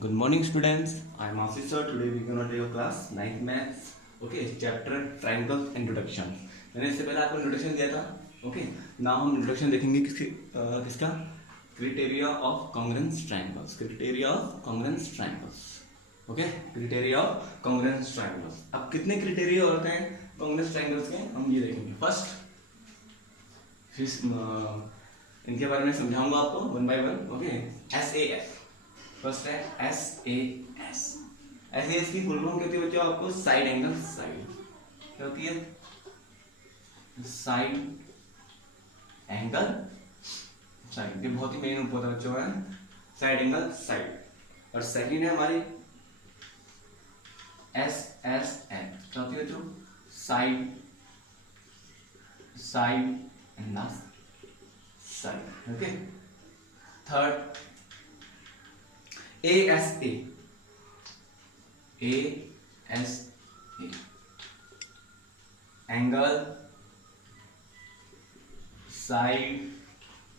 Good morning, students. I am Ashish sir. Today we are going to take a class 9th maths. Okay, chapter triangles introduction. मैंने इससे पहले आपको introduction दिया था. Okay, now हम introduction देखेंगे किसका criteria of congruence triangles. Criteria of congruence triangles. Okay, criteria of congruence triangles. अब कितने क्राइटेरिया होते हैं कॉन्ग्रुएंस ट्रायंगल्स के हम ये देखेंगे. फर्स्ट इनके बारे में समझाऊंगा आपको one by one. Okay, SAS. First है SAS. SAS की फुल फॉर्म क्या होती है बच्चों? आपको साइड एंगल साइड क्या होती है? Side angle side. ये बहुत ही मेन होता है बच्चों है साइड एंगल साइड. और सेकंड है हमारी SSN क्या होती है बच्चों? Side side and side. Okay, third ASA. Angle side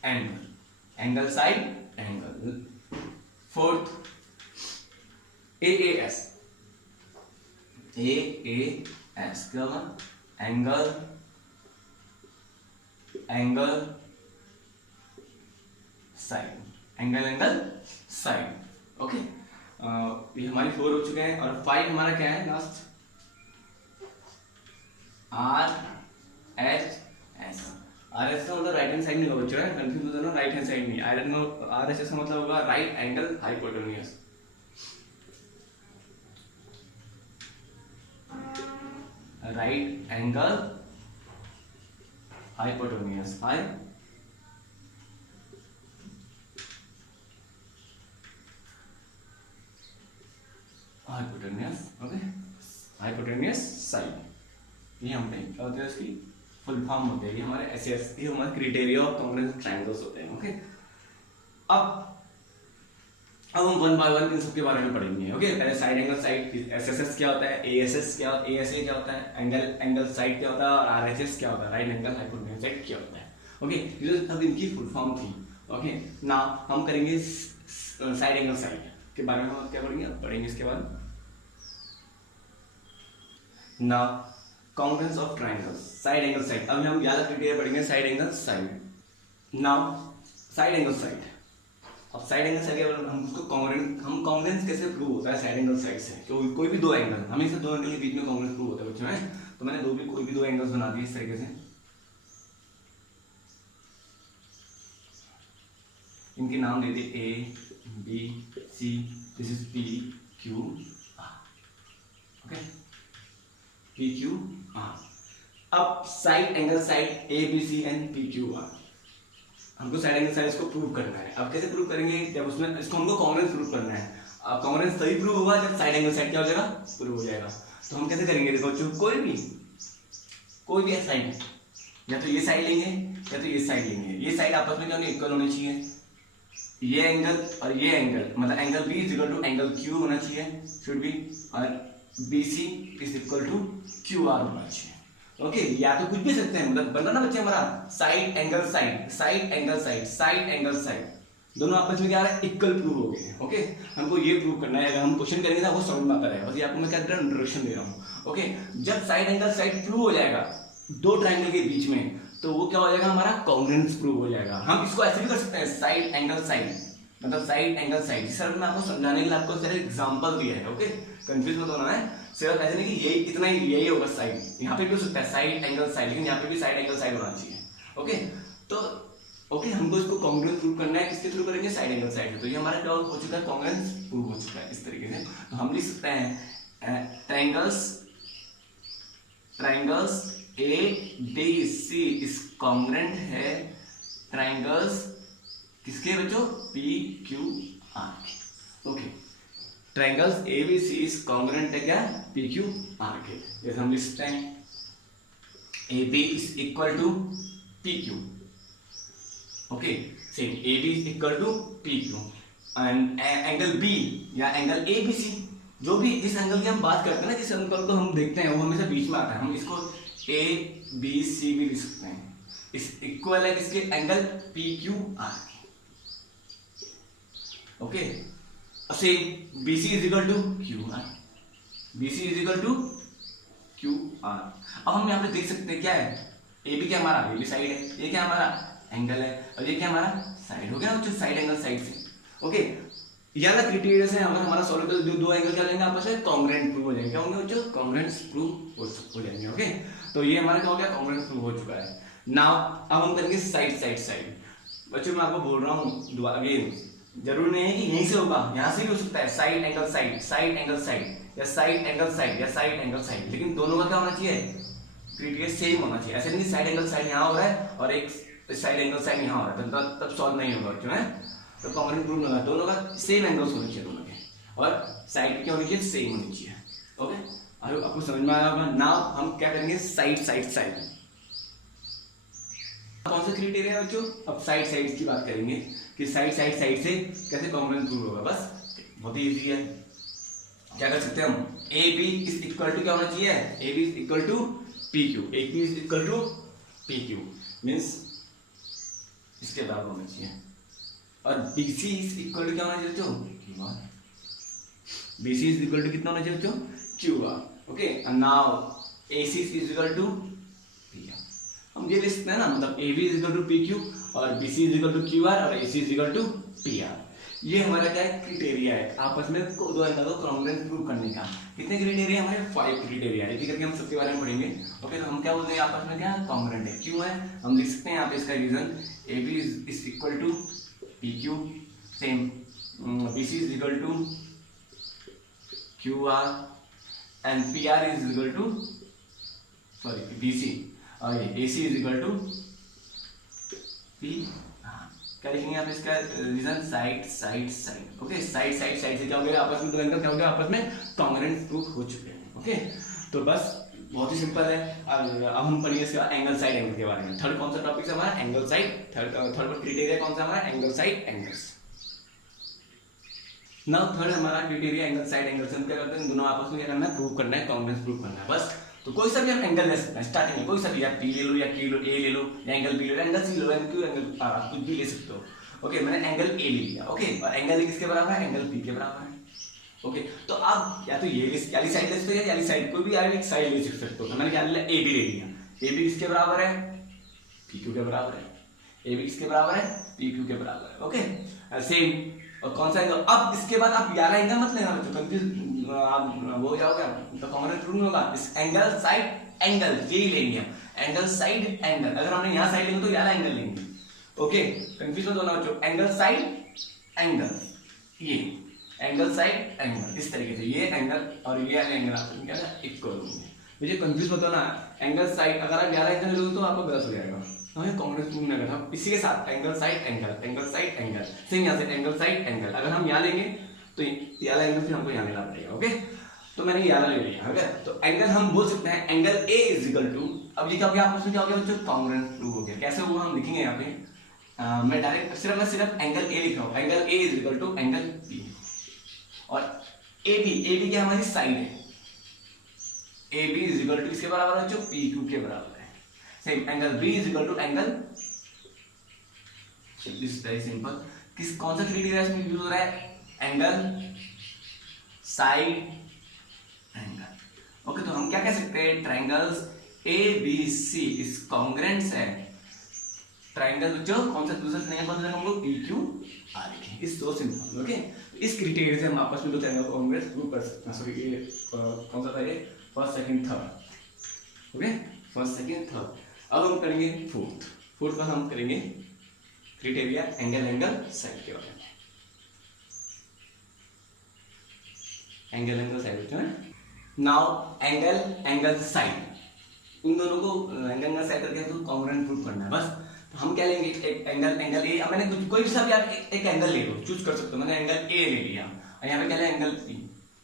angle angle side angle. Fourth AAS. क्या होगा? Angle angle side angle angle side. Okay, ये हमारी 4 हो चुके हैं. और 5 हमारा क्या है लास्ट? RHS. RHS का मतलब राइट हैंड साइड नहीं होगा बच्चों, है कंफ्यूज होता है ना, राइट हैंड साइड नहीं. RHS का मतलब होगा right angle hypotenuse. Right angle hypotenuse. Hypotenuse. Okay, hypotenuse side. ये हम क्या होते हैं इसकी फुल फॉर्म होते हैं. ये हमारे SS, ये हमारे क्राइटेरिया ऑफ कॉन्ग्रुएंस ट्रायंगल्स होते हैं. ओके, अब हम वन बाय वन इन सब के बारे में पढ़ेंगे. ओके, पहले साइड एंगल साइड SSS क्या होता है, ASS क्या, ASA क्या होता है, एंगल एंगल साइड क्या होता है, और RHS क्या होता है, राइट एंगल हाइपोटेन्यूज साइड क्या होता है. ओके, ये सब इनकी फुल फॉर्म थी. ओके, ना हम करेंगे साइड एंगल साइड के बारे में. हम क्या पढ़ेंगे इसके बाद. ना congruence of triangles side angle side. अब हम ज्यादा क्राइटेरिया पढ़ेंगे side angle side. Now side angle side. अब साइड एंगल साइड हम उसको कॉन्ग्रुएंस कैसे प्रूव होता है साइड एंगल साइड से? कोई भी दो एंगल, हमेशा दो एंगल के बीच में कॉन्ग्रुएंस प्रूव होता है बच्चों. है तो मैंने कोई भी दो एंगल्स बना दिए इस तरीके से. इनके नाम दे दिए ABC. This is PQR. Okay, PQR. अब side angle side ABC and PQR. हमको साइड एंगल साइड इसको प्रूव करना है. अब कैसे प्रूव करेंगे? जब उसमें इसको हमको कॉन्ग्रुएंस प्रूव करना है. अब कॉन्ग्रुएंस तभी प्रूव होगा जब साइड एंगल साइड क्या हो जाएगा? प्रूव हो जाएगा. तो हम कैसे करेंगे? देखो बच्चों, कोई भी साइड, या तो ये साइड लेंगे या तो ये साइड लेंगे. ये साइड आपस में क्या होनी? इक्वल होनी चाहिए. ये एंगल और ये एंगल, मतलब angle B is equal to angle Q होना चाहिए, शुड बी. और BC is equal to QR होना चाहिए. ओके, या तो कुछ भी सकते हैं, मतलब बना ना बच्चे हमारा side angle side, side angle side, side angle side, दोनों आपस में क्या आ रहा है? इक्वल प्रूव हो गए. ओके, हमको ये प्रूव करना है. अगर हम क्वेश्चन करेंगे ना वो समझ में आता रहेगा. बस ये आपको मैं क्या दे रहा हूं? इंट्रोडक्शन दे रहा हूं. ओके, जब साइड एंगल साइड प्रूव हो जाएगा दो ट्रायंगल के बीच में, तो वो क्या हो जाएगा? हमारा कॉन्ग्रुएंस प्रूव हो जाएगा. हम इसको ऐसे भी कर सकते हैं, साइड एंगल साइड, मतलब साइड एंगल साइड. सर मैं आपको समझाने के लिए आपको सिर्फ एग्जांपल दिया है. ओके, कंफ्यूज मत होना है. सिर्फ ऐसे नहीं कि यही इतना ही यही होगा साइड. यहाँ पे भी हो सकता है साइड एंगल साइड, लेकिन यहाँ पे भी साइड एंगल साइड होना चाहिए. ओके, तो ओके, हमको इसको कॉन्ग्रुएंस प्रूव करना है. किसके थ्रू करेंगे? साइड एंगल साइड से. तो ये हमारा क्या हो चुका है? कॉन्ग्रुएंस प्रूव हो चुका है. इस तरीके से तो हम लिख सकते हैं ट्रायंगल्स ABC इस कॉन्ग्रुएंट है ट्रायंगल्स किसके बच्चों? PQR. Okay, triangles ABC is congruent है क्या? PQR के. जैसे हम लिख सकते हैं AB is equal to PQ. Okay, same AB is equal to PQ and angle B या एंगल ABC, जो भी जिस एंगल की हम बात करते हैं ना, जिस एंगल को हम देखते हैं वो हमेशा बीच में आता है. हम इसको ABC भी लिख सकते हैं. इस इक्वल है किसके? एंगल PQR के. Okay, same BC is equal to QR, BC is equal to QR। अब हम यहाँ पे देख सकते हैं क्या है, AB क्या हमारा, AB साइड है, ये क्या हमारा एंगल है, और ये क्या हमारा साइड हो गया ना, साइड एंगल साइड से। ओके, यार क्राइटेरिया से हमारा सॉल्यूशन जो दो एंगल क्या लेंगे आपस में कॉन्ग्रुएंट प्रूव हो जाएंगे, क्या होंगे बच्चों, कॉन्ग्रुएंट प्रूव हो जाएंगे। ओके, तो ये हमारा क्या हो गया, कॉन्ग्रुएंट प्रूव हो चुका है। नाउ अब हम करेंगे साइड साइड साइड। बच्चों मैं आपको बोल रहा हूँ अगेन, जरूरी नहीं है कि यहीं से होगा, यहाँ से भी हो सकता है, side angle side, side angle side, या साइड एंगल साइड, या साइड एंगल साइड, लेकिन दोनों का क्या होना चाहिए, क्राइटेरिया सेम होना चाहिए। ऐसे नहीं साइड एंगल साइड यहाँ हो रहा है और एक साइड एंगल साइड यहाँ हो रहा है, तब सॉल्व नहीं होगा बच्चों है। तो कॉन्ग्रुएंट प्रूव होगा, दोनों का सेम एंगल्स होने चाहिए दोनों के, और साइड क्या होनी चाहिए, सेम होनी चाहिए। ओके, आपको समझ में आया होगा। नाउ हम क्या करेंगे, साइड साइड साइड। कौन सा क्राइटेरिया है बच्चों, अब साइड साइड की बात करेंगे कि साइड साइड साइड से कैसे कॉन्ग्रुएंट प्रूव होगा। बस बहुत ही इजी है, क्या कर सकते हैं हम, AB इज इक्वल टू क्या होना चाहिए, AB is equal to PQ, AB is equal to PQ means इसके बराबर होना चाहिए, और BC इज इक्वल टू क्या होना चाहिए बच्चों, QR, BC is equal to कितना होना चाहिए बच्चों, QR। Okay, and now AC is equal to PR। हम ये लिख सकते हैं ना, मतलब AB is equal to PQ और BC is equal to QR और AC is equal to PR। ये हमारा क्या है, क्राइटेरिया है आपस में दो एंगल को कॉन्ग्रुएंट प्रूव करने का। कितने क्राइटेरिया हमारे, 5 क्राइटेरिया। एक करके हम सबके बारे में पढ़ेंगे। ओके, तो हम क्या बोलते हैं आपस में, क्या कॉन्ग्रुएंट है, क्यों है, हम लिख सकते हैं यहाँ पे इसका reason, AB is equal to PQ, same BC is equal to QR and PR is equal to BC, और ये AC is equal to P। क्या लिखेंगे आप इसका reason, side side side. Okay, side side side से क्या हो गया, आपस में दो एंगल क्या हो गया, आपस में कॉन्ग्रुएंट प्रूव हो चुके हैं। ओके, तो बस बहुत ही सिंपल है। अब हम पढ़िए इसके बाद एंगल साइड एंगल के बारे में। थर्ड कौन सा टॉपिक है हमारा, एंगल साइड। थर्ड क्राइटेरिया कौन सा हमारा, angle side angles. Now third हमारा क्राइटेरिया एंगल साइड एंगल से हम क्या करते हैं, दोनों आपस में क्या करना है, प्रूव करना है, कॉन्ग्रुएंस प्रूव करना है। बस तो कोई सा भी आप एंगल ले सकते हैं स्टार्टिंग में, कोई सा भी, या P ले लो, या Q लो, A ले लो, या एंगल B ले लो, एंगल C ले लो, एंगल Q, एंगल R, आप कुछ भी ले सकते हो। ओके, मैंने एंगल A ले लिया। ओके, और एंगल A किसके बराबर है, एंगल P के बराबर है। ओके, तो आप या तो ये वाली साइड ले सकते हो, या वाली साइड, कोई भी एक साइड ले सकते हो। तो मैंने क्या लिया, AB ले लिया। AB किसके बराबर है, PQ के बराबर है। AB किसके बराबर है, PQ के बराबर है। Okay, same. और कौन सा एंगल, अब इसके बाद आप 11 एंगल मत लेना बच्चों, कंफ्यूज आप वो हो जाओगे, तो कॉन्ग्रुएंट प्रूव होगा। इस एंगल साइड एंगल यही लेंगे, एंगल साइड एंगल। अगर हमने यहाँ साइड लेंगे तो 11 एंगल लेंगे। ओके, कंफ्यूज मत होना बच्चों, एंगल साइड एंगल, ये एंगल साइड एंगल, इस तरीके से ये एंगल और ये एंगल आप क्या ना इक्वल होंगे। मुझे कंफ्यूज मत होना, एंगल साइड अगर आप 11 एंगल लोगे तो आपको गलत हो जाएगा, हमें कॉन्ग्रुएंस प्रूव नहीं करना। इसी के साथ angle side angle, angle side angle, same यहाँ से एंगल साइड एंगल। अगर हम यहाँ लेंगे तो ये वाला एंगल फिर हमको यहाँ लेना पड़ेगा। ओके, तो मैंने ये वाला ले लिया। ओके, तो एंगल हम बोल सकते हैं angle A is equal to, अब ये क्या हो गया आपस में, क्या हो गया बच्चों, कॉन्ग्रुएंस प्रूव हो गया। कैसे हुआ हम लिखेंगे यहाँ पे, मैं डायरेक्ट सिर्फ एंगल A लिख रहा हूँ, angle A is equal to angle B, और AB क्या हमारी साइड है, AB इज इक्वल टू किसके बराबर है बच्चों, PQ के बराबर है। Same angle B is equal to angle, this very simple. किस कौन सा क्राइटेरिया इसमें यूज हो रहा है, एंगल साइड एंगल। ओके, तो हम क्या कह सकते हैं, ट्रायंगल्स ABC इज कॉन्ग्रुएंट है। ट्रायंगल जो कौन सा दूसरा नहीं, कौन सा हम लोग PQR लिखें, इस दो सिंपल। ओके, इस क्राइटेरिया से हम आपस में दो ट्रायंगल कॉन्ग्रुएंट प्रूव कर सकते हैं। सॉरी, ये कौन सा था, ये first second third. Okay, first second third. अब हम करेंगे फोर्थ का हम करेंगे क्राइटेरिया एंगल साइड के बारे में। एंगल साइड है। नाउ एंगल साइड, इन दोनों को एंगल साइड करके हमको कॉन्ग्रुएंट प्रूव करना है। बस तो हम क्या लेंगे, एक एंगल A, अब मैंने कोई सा भी आप एक एंगल ले लो, चूज कर सकते हो। मैंने एंगल A ले लिया, और यहाँ पे क्या लिया, एंगल P।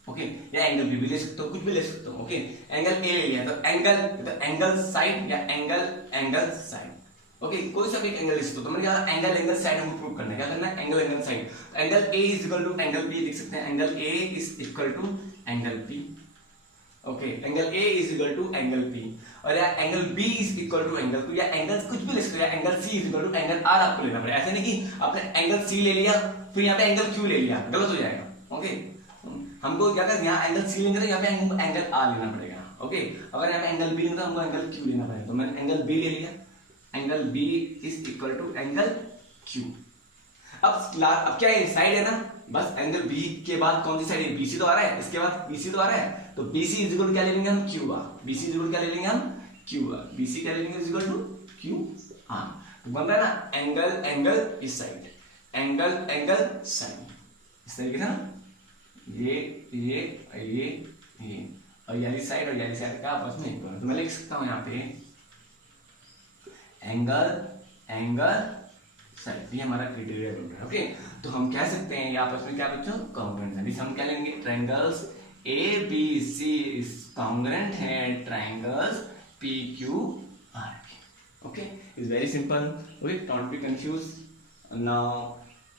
ओके, या एंगल B भी ले सकते हो, कुछ भी ले सकते हो। ओके, एंगल A ले लिया, तो एंगल साइड या एंगल साइड। ओके, कोई सा भी एंगल ले सकते हो। तो मैंने क्या एंगल साइड हमको प्रूव करना है, क्या करना है, angle side. Angle A is equal to angle B लिख सकते हैं, angle A is equal to angle P। Okay, angle A is equal to angle P, और या angle B is equal to angle Q, या angle कुछ भी ले सकते हो, या angle C is equal to angle R आपको लेना पड़ेगा। ऐसा नहीं कि आपने एंगल C ले लिया फिर यहाँ पे एंगल Q ले लिया, गलत हो जाएगा। ओके, हमको क्या करना, यहाँ एंगल सी लेंगे तो यहाँ पे हमको एंगल आर लेना पड़ेगा। ओके, अगर यहाँ पे एंगल बी लेंगे तो हमको एंगल क्यू लेना पड़ेगा। तो मैंने एंगल बी ले लिया, angle B is equal to angle Q. अब क्या है, साइड है ना, बस एंगल बी के बाद कौन सी साइड है, बीसी तो आ रहा है, इसके बाद बीसी तो आ रहा है, तो बीसी इज इक्वल क्या ले लेंगे हम, Q R. BC is equal क्या ले लेंगे हम, क्यू आर। बीसी क्या ले लेंगे, is equal to Q R. तो बन रहा है ना, एंगल एंगल इस साइड, एंगल एंगल साइड, इस तरीके से ना, ये और ये साइड और ये साइड का आपस में इक्वल। तो मैं लिख सकता हूं यहाँ पे एंगल एंगल साइड, ये हमारा क्राइटेरिया बन रहा है। ओके, तो हम कह सकते हैं ये आपस में क्या बच्चों, कॉन्ग्रुएंट है। हम क्या लेंगे, triangles A B C is congruent है ट्रायंगल्स पी क्यू आर के। Okay, is very simple. Okay, don't be confuse. Now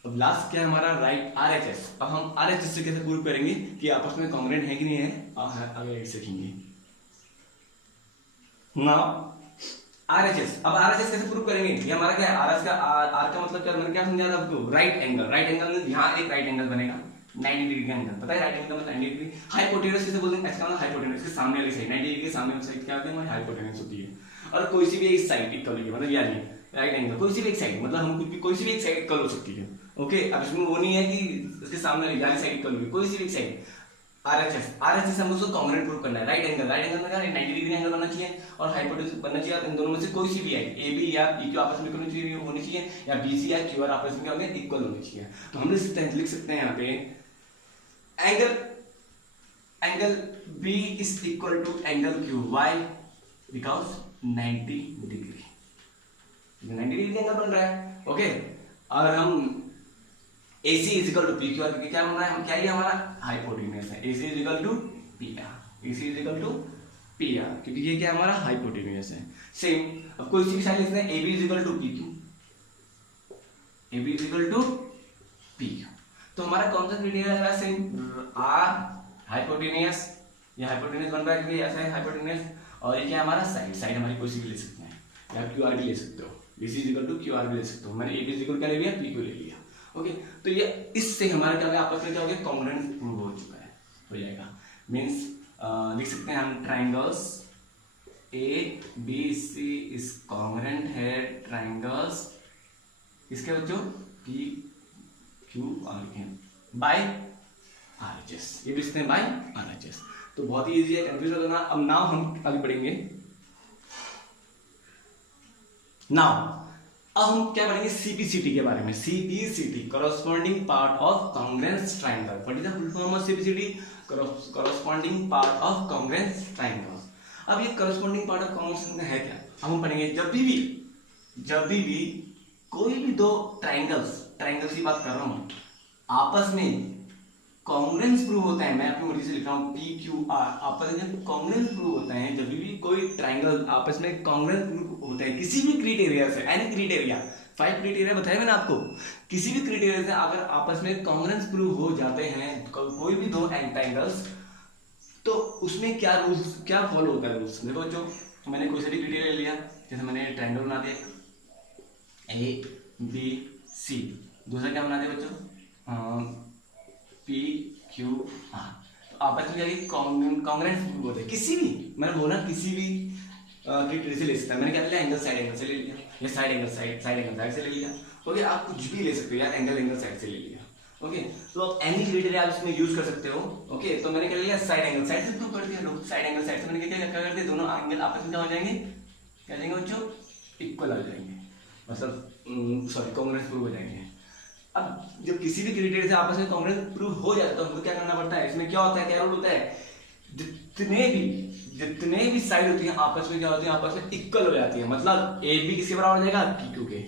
अब लास्ट क्या है हमारा, राइट आर एच एस। अब हम आर एच एस से कैसे प्रूव करेंगे कि आपस में कॉन्ग्रुएंट है कि नहीं है, आगे सीखेंगे। नाउ आर एच एस, अब आर एच एस कैसे प्रूव करेंगे, ये हमारा क्या है, आर एच का आर का मतलब क्या, मैंने क्या समझा था आपको, राइट एंगल। राइट एंगल में यहाँ एक राइट एंगल बनेगा 90 डिग्री का एंगल, पता है राइट एंगल मतलब 90 डिग्री। हाइपोटेनस किसे बोलते हैं, इसका मतलब हाइपोटेनस के सामने वाली साइड, 90 डिग्री के सामने वाली साइड क्या होती है, हमारी हाइपोटेनस होती है। और कोई सी भी एक साइड इक्वल होगी, मतलब यानी राइट एंगल कोई सी भी एक साइड, मतलब हम कोई सी भी एक साइड इक्वल हो सकती है। ओके, अब इसमें वो नहीं है कि इसके सामने वाली साइड इक्वल होगी, कोई सी भी एक साइड। आरएचएस हम उसको कॉन्ग्रुएंट प्रूव करना है। राइट एंगल में क्या 90 डिग्री एंगल बनना चाहिए और हाइपोटेनस बनना चाहिए, इन दोनों में से कोई सी भी है, ए बी या पी क्यू आपस में इक्वल होनी चाहिए, या बी सी या क्यू आर आपस में क्या होंगे, इक्वल होने चाहिए। तो हम लिख सकते हैं यहाँ पे angle B is equal to angle Q, why, because 90 degree, 90 degree angle बन रहा है। ओके, और हम AC is equal to P Q R, क्या बन रहा है, क्या ये हमारा हाइपोटेन्यूज है, AC is equal to P R, AC is equal to P R, क्योंकि ये क्या हमारा हाइपोटेन्यूज है। सेम, अब कोई सी भी साइड लिखते हैं, AB is equal to P Q, AB is equal to P Q. तो हमारा कौन सा क्राइटेरिया है, सेम आर हाइपोटेन्यूज, ये हाइपोटेन्यूज बन रहा है क्योंकि ऐसा है हाइपोटेन्यूज, और ये क्या हमारा साइड हमारी कोई सी भी ले सकते हैं, या क्यू आर भी ले सकते हो, BC is equal to Q R भी ले सकते हो। मैंने AB इज इक्वल क्या ले लिया, पी क्यू ले लिया। ओके, तो ये इससे हमारा क्या हो गया, आपस में क्या हो गया, कॉन्ग्रुएंट प्रूव हो चुका है, हो जाएगा। मींस लिख सकते हैं हम triangles A B C is congruent है ट्रायंगल्स इसके बच्चों पी क्यू आर के बाय आरएचएस, ये भी लिखते हैं बाय आरएचएस। तो बहुत ही इजी है, कंफ्यूज होना। अब नाउ हम आगे बढ़ेंगे। नाउ अब हम क्या पढ़ेंगे, सीपीसीटी के बारे में। CPCT corresponding part of congruence triangle. What is the full form of CPCT, corresponding part of congruence triangle. अब ये कॉरस्पॉन्डिंग पार्ट ऑफ कॉन्ग्रुएंस है क्या, अब हम पढ़ेंगे जब भी कोई भी दो ट्रायंगल्स की बात कर रहा हूं, आपस में कॉन्ग्रुएंस प्रूव होता है, मैं अपनी मर्जी से लिख रहा हूँ पी क्यू आर, आपस में कॉन्ग्रुएंस प्रूव होता है जब भी कोई ट्रायंगल आपस में कॉन्ग्रुएंस प्रूव होता है किसी भी क्राइटेरिया से, एनी क्राइटेरिया, 5 क्राइटेरिया बताया मैंने आपको, किसी भी क्राइटेरिया से अगर आपस में कॉन्ग्रुएंस प्रूव हो जाते हैं कोई भी दो ट्रायंगल्स, तो उसमें क्या रूल्स, क्या फॉलो होता है रूल्स। देखो जो मैंने कोई सा भी क्राइटेरिया ले लिया, जैसे मैंने ट्रायंगल बना दिया ए बी सी, दूसरा क्या बना दिया बच्चों पी क्यू आर, तो आपस में क्या कॉन्ग्रुएंस प्रूव होता है किसी भी, मैंने बोला किसी भी क्राइटेरिया से ले सकता है। मैंने क्या लिया, एंगल साइड से ले लिया, या साइड एंगल साइड से ले लिया। ओके, आप कुछ भी ले सकते हो, या एंगल साइड से ले लिया। ओके, तो आप एनी क्राइटेरिया आप इसमें यूज कर सकते हो। ओके, तो मैंने क्या लिया, साइड एंगल साइड से प्रूव कर दिया। लोग साइड एंगल साइड से मैंने क्या कर दिया, दोनों एंगल आपस में क्या हो जाएंगे, क्या जाएंगे बच्चों, इक्वल हो जाएंगे, मतलब सॉरी कॉन्ग्रुएंस प्रूव हो जाएंगे। अब जब किसी भी क्राइटेरिया से आपस में कॉन्ग्रुएंस प्रूव हो जाता है तो हमको क्या करना पड़ता है, इसमें क्या होता है, क्या रूल होता है, जितने भी साइड होती है आपस में क्या होती है, आपस में इक्वल हो जाती है। मतलब ए बी किसके बराबर हो जाएगा, पी क्यू के,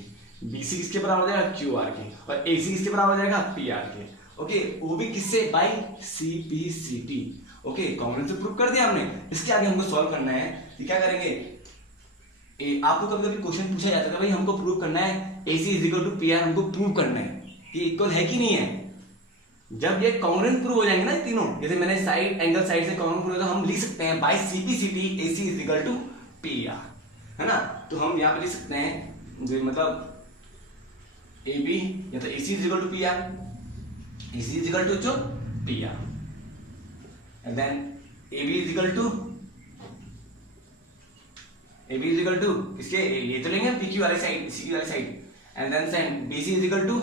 बी सी किसके बराबर हो जाएगा, क्यू आर के, और ए सी किसके बराबर हो जाएगा, पी आर के। ओके, वो भी किससे, बाय सीपीसीटी। ओके, कॉन्ग्रुएंस से प्रूव कर दिया हमने। इसके आगे हमको सॉल्व करना है, तो क्या करेंगे, आपको कभी कभी क्वेश्चन पूछा जाता है भाई हमको प्रूव करना है AC is equal to P R, हमको प्रूव करना है कि इक्वल है कि नहीं है। जब ये कॉन्ग्रुएंस प्रूव हो जाएंगे ना तीनों, जैसे मैंने साइड एंगल साइड से कॉन्ग्रुएंस प्रूव, तो हम लिख सकते हैं by CPCT AC is equal to P R, है ना। तो हम यहाँ पे लिख सकते हैं जो मतलब AB या तो AC is equal to P R, AC is equal to जो PR, and then AB is equal to किसके, ये तो लेंगे PQ वाली साइड, CQ वाली side, and then same BC is equal to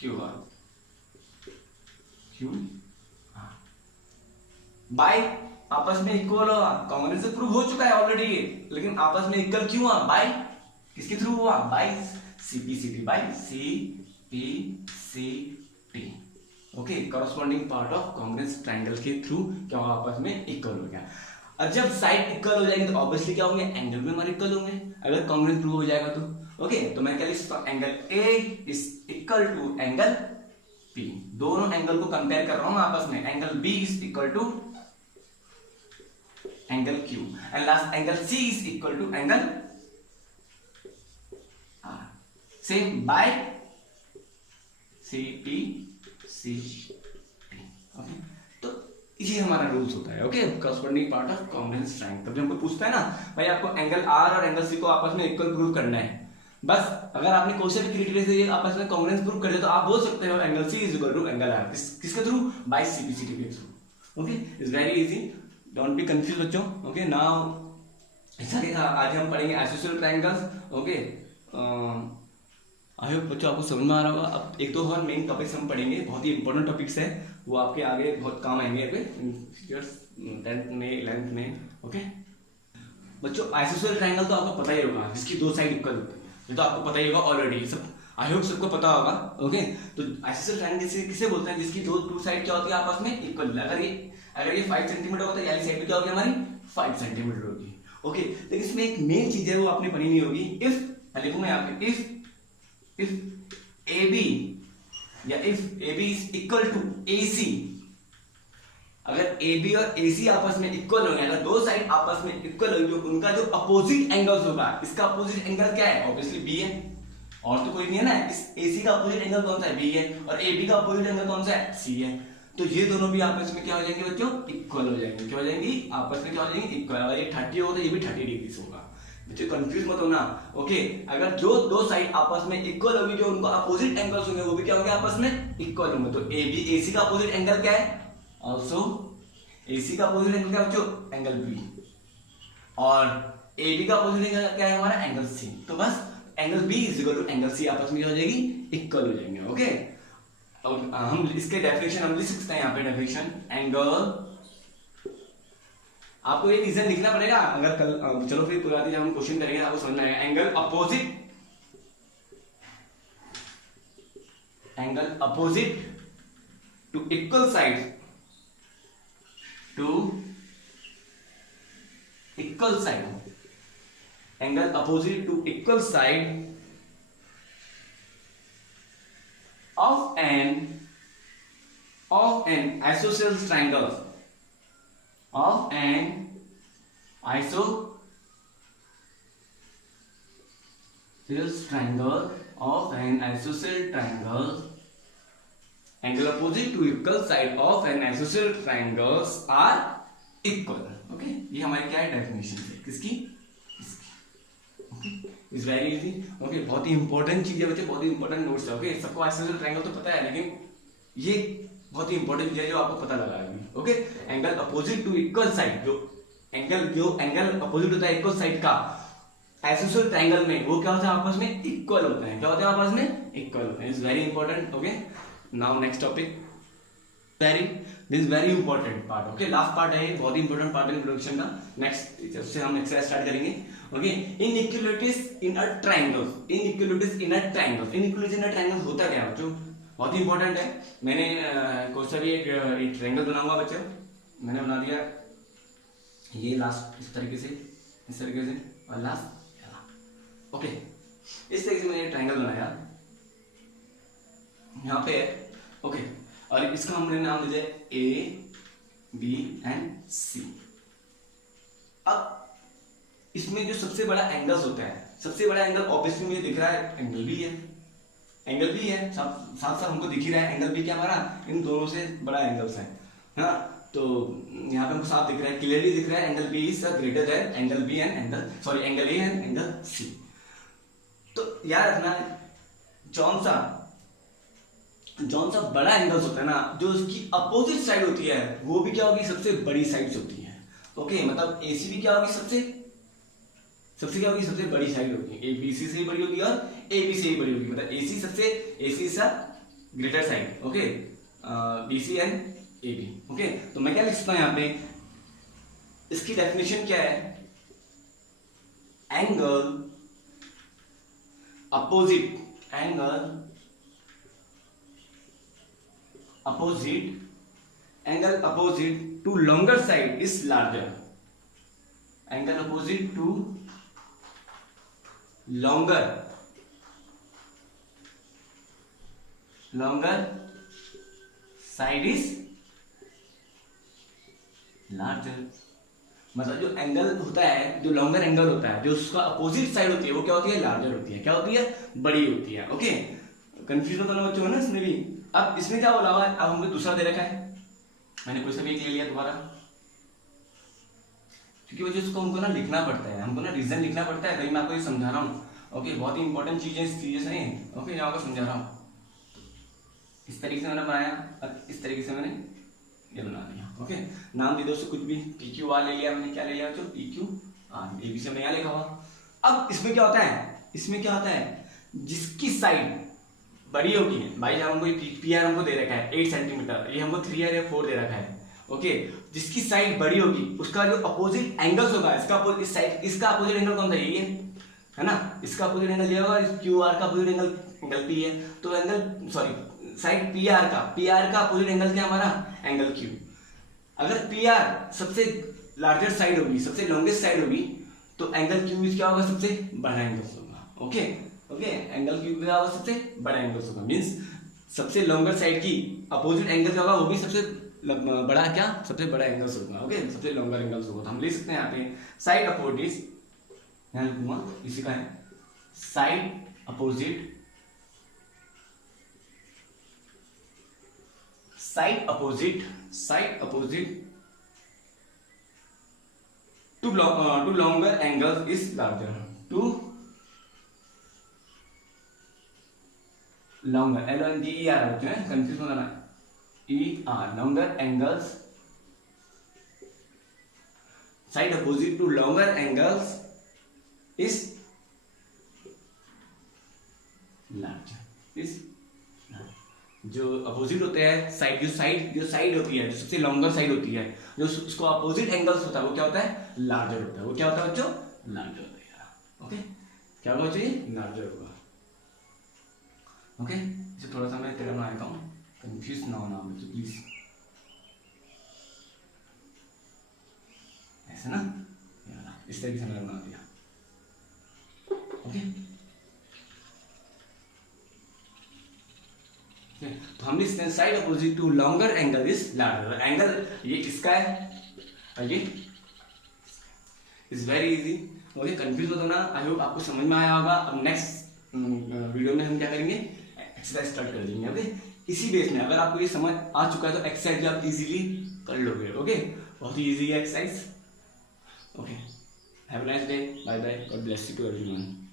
QR, by आपस में इक्वल हुआ, कांग्रेस से प्रूव हो चुका है ऑलरेडी, लेकिन आपस में इक्वल क्यों हुआ, बाय किसके थ्रू हुआ, by CPCT, by CPCT, okay, corresponding part of congruent triangle के थ्रू क्या हुआ, आपस में इक्वल हो गया। अब जब साइड इक्वल हो जाएंगे तो ऑब्वियसली क्या होंगे, एंगल भी हमारे इक्वल होंगे, अगर कांग्रेस प्रूव हो जाएगा तो, ओके। तो मैं क्या लिख सकता हूं, angle A is equal to angle P, दोनों एंगल को कंपेयर कर रहा हूं आपस में, angle B is equal to angle Q, and last angle C is equal to angle R, same by CPCT, okay. तो ये हमारा रूल्स होता है, okay, corresponding part of congruent triangle. तब जब हमको पूछता है ना भाई आपको एंगल R और एंगल C को आपस में इक्वल प्रूव करना है, बस अगर आपने कोई से भी क्राइटेरिया से ये आपस में कांग्रेस प्रूव कर दिया तो आप बोल सकते हो angle C is equal to angle R, किसके थ्रू, बाय CPCT के through, okay. It's very easy, don't be confuse बच्चों, ओके। नाउ आज हम पढ़ेंगे isosceles triangles, okay. I hope बच्चों आपको समझ में आ रहा होगा। अब एक दो और मेन टॉपिक्स हम पढ़ेंगे, बहुत ही इंपॉर्टेंट टॉपिक्स है, वो आपके आगे बहुत काम आएंगे 10th में 11th में, ओके। बच्चों आइसोसेलेस ट्रायंगल तो आपको पता ही होगा, जिसकी दो साइड इक्वल होती है, ये तो आपको पता ही होगा ऑलरेडी, सब आई होप सबको पता होगा, ओके। तो आइसोसेलेस ट्रायंगल किसे बोलते हैं, जिसकी टू साइड क्या होती है आपस में इक्वल, अगर ये 5 सेंटीमीटर होता है, यानी साइड क्या होगी हमारी 5 सेंटीमीटर होगी, ओके। लेकिन इसमें एक मेन चीज है वो आपने पढ़ी नहीं होगी, इफ लिखूंगा यहाँ पे, इफ AB या if AB is equal to AC, अगर AB और AC आपस में इक्वल होंगे, अगर दो साइड आपस में इक्वल होंगे, उनका जो अपोजिट एंगल्स होगा, इसका अपोजिट एंगल क्या है, ऑब्वियसली B है, और तो कोई नहीं है ना, इस AC का अपोजिट एंगल कौन सा है, B है, और AB का अपोजिट एंगल कौन सा है, C है, तो ये दोनों भी आपस में क्या हो जाएंगे बच्चों, इक्वल हो जाएंगे, क्या हो जाएंगी आपस में, क्या हो जाएंगे, इक्वल। अगर ये 30 होगा तो ये भी 30 डिग्री होगा, बच्चों कंफ्यूज मत होना, ओके। अगर जो दो साइड आपस में इक्वल होगी, जो उनको अपोजिट एंगल्स होंगे वो भी क्या होंगे, आपस में इक्वल होंगे, तो AC का अपोजिट एंगल क्या है, ऑल्सो AC का अपोजिट एंगल क्या है बच्चों, एंगल B, और AB का अपोजिट एंगल क्या है हमारा, एंगल C, तो बस angle B is equal to angle C आपस में क्या हो जाएगी, इक्वल हो जाएंगे, ओके। और हम इसके डेफिनेशन हम लिख सकते हैं यहाँ पे, डेफिनेशन एंगल, आपको ये रीजन लिखना पड़ेगा, अगर कल चलो फिर पूरा जब हम क्वेश्चन करेंगे आपको समझ में आएगा, angle opposite to equal side, angle opposite to equal side of an isosceles triangle, of an isosceles triangle, angle opposite to equal side of an isosceles triangles are equal, okay. ये हमारी क्या है, definition है किसकी, is very easy, okay. बहुत ही important चीज है बच्चे, बहुत ही इंपॉर्टेंट नोट्स है, ओके। सबको आइसोसेलेस ट्रायंगल तो पता है, लेकिन ये बहुत ही इंपॉर्टेंट चीज है जो आपको पता लगा है, okay. Angle opposite to equal side, जो एंगल अपोजिट होता है इक्वल साइड का आइसोसेलेस ट्रायंगल में, वो क्या होता है, आपस में इक्वल होते हैं, क्या होते हैं आपस में, इक्वल होते हैं, is very important, okay. Now next topic, this very important part, okay. Last part है, बहुत ही इंपॉर्टेंट पार्ट है इंट्रोडक्शन का। नेक्स्ट इससे हम एक्सरसाइज स्टार्ट करेंगे, okay. Inequalities in a triangle, inequalities in a triangle होता क्या है बच्चों, बहुत ही इंपॉर्टेंट है। मैंने कोई सा भी एक ट्रायंगल बनाऊंगा बच्चों, मैंने बना दिया ये लास्ट इस तरीके से और लास्ट, ओके। इस तरीके से मैंने ट्रायंगल बनाया यहाँ पे, ओके। और इसका हमने नाम दिया A B एंड C। अब इसमें जो सबसे बड़ा एंगल्स होता है, सबसे बड़ा एंगल ऑब्वियसली मुझे दिख रहा है, एंगल B है, साथ साथ हमको दिख ही रहा है, एंगल B क्या हमारा, इन दोनों से बड़ा एंगल्स है ना, तो यहाँ पे हमको साफ दिख रहा है, क्लियरली दिख रहा है, angle B is greater than angle B and angle A and angle C। तो याद रखना जौन सा बड़ा एंगल्स होता है ना, जो उसकी अपोजिट साइड होती है वो भी क्या होगी, सबसे बड़ी साइड होती है। ओके, मतलब AC भी क्या होगी, सबसे क्या होगी, सबसे बड़ी साइड होगी। ABC से भी बड़ी होगी और AB से भी बड़ी होगी, मतलब AC is a greater side. Okay, BC and AB। Okay, तो मैं क्या लिख सकता हूं यहाँ पे, इसकी डेफिनेशन क्या है, angle opposite to longer side is larger. Angle opposite to longer side is larger. मतलब जो एंगल होता है, जो लॉन्गर एंगल होता है, जो उसका अपोजिट साइड होती है वो क्या होती है, लार्जर होती है। क्या होती है, बड़ी होती है। ओके, कंफ्यूज होता ना बच्चों, है ना इसमें भी। अब इसमें क्या बोला हुआ है, अब हमको दूसरा दे रखा है, मैंने कोई सा भी एक ले लिया दोबारा, क्योंकि वजह उसको हमको ना लिखना पड़ता है, हमको ना रीजन लिखना पड़ता है। कहीं मैं आपको ये समझा रहा हूँ। ओके, बहुत ही इंपॉर्टेंट चीजें से हैं। ओके, यहाँ आपको समझा रहा हूँ। इस तरीके से मैंने बनाया और इस तरीके से मैंने ये बना दिया। ओके, नाम दे दो उसको कुछ भी, PQR ले लिया मैंने। क्या ले लिया बच्चों, PQR। ABC हमने यहाँ लिखा हुआ। अब इसमें क्या होता है, जिसकी साइड बड़ी होगी, भाई जब हमको PR हमको दे रखा है 8 सेंटीमीटर, ये हमको 3 या 4 दे रखा है। ओके, जिसकी साइड बड़ी होगी उसका जो अपोजिट एंगल्स होगा, इसका अपोजिट एंगल कौन सा, ये है ना, इसका अपोजिट एंगल ये होगा। QR का अपोजिट एंगल P है, तो साइड PR का अपोजिट एंगल क्या हमारा, एंगल Q। अगर PR सबसे लार्जर साइड होगी, सबसे लॉन्गेस्ट साइड होगी, तो एंगल Q क्या होगा, सबसे बड़ा एंगल होगा। ओके, एंगल Q क्या होगा, सबसे बड़ा एंगल होगा। मींस सबसे लॉन्गर साइड की अपोजिट एंगल क्या होगा, वो भी सबसे बड़ा, क्या सबसे बड़ा एंगल्स होगा। ओके, सबसे लॉन्गर एंगल्स होगा। तो हम ले सकते हैं यहाँ पे साइड अपोजिट, यहाँ लिखूंगा, इसी का है side opposite to longer angles is larger. To longer, LONGER होते हैं, कंफ्यूज होना ना, ER, longer angles, side opposite to longer angles is larger. जो अपोजिट होते हैं साइड, जो साइड होती है, जो सबसे लॉन्गर साइड होती है, जो उसको अपोजिट एंगल्स होता है, वो क्या होता है, लार्जर होता है। वो क्या होता है बच्चों, लार्जर होता है। ओके, क्या होगा बच्चों, लार्जर होगा। ओके, इसे थोड़ा सा मैं तेरा बना देता हूँ, कंफ्यूज ना होना बच्चों प्लीज, ऐसे ना, इस तरीके से मैंने बना दिया। ओके, तो हम लिखते हैं side opposite to longer angle is larger. Angle ये किसका है, और ये is very easy. Okay, confuse हो तो ना, आई होप आपको समझ में आया होगा। अब नेक्स्ट वीडियो में हम क्या करेंगे, एक्सरसाइज स्टार्ट कर देंगे। ओके, इसी बेस में अगर आपको ये समझ आ चुका है तो एक्सरसाइज आप इजीली कर लोगे। ओके, बहुत ही इजी है exercise. Okay, have a nice day, bye bye, God bless you to everyone.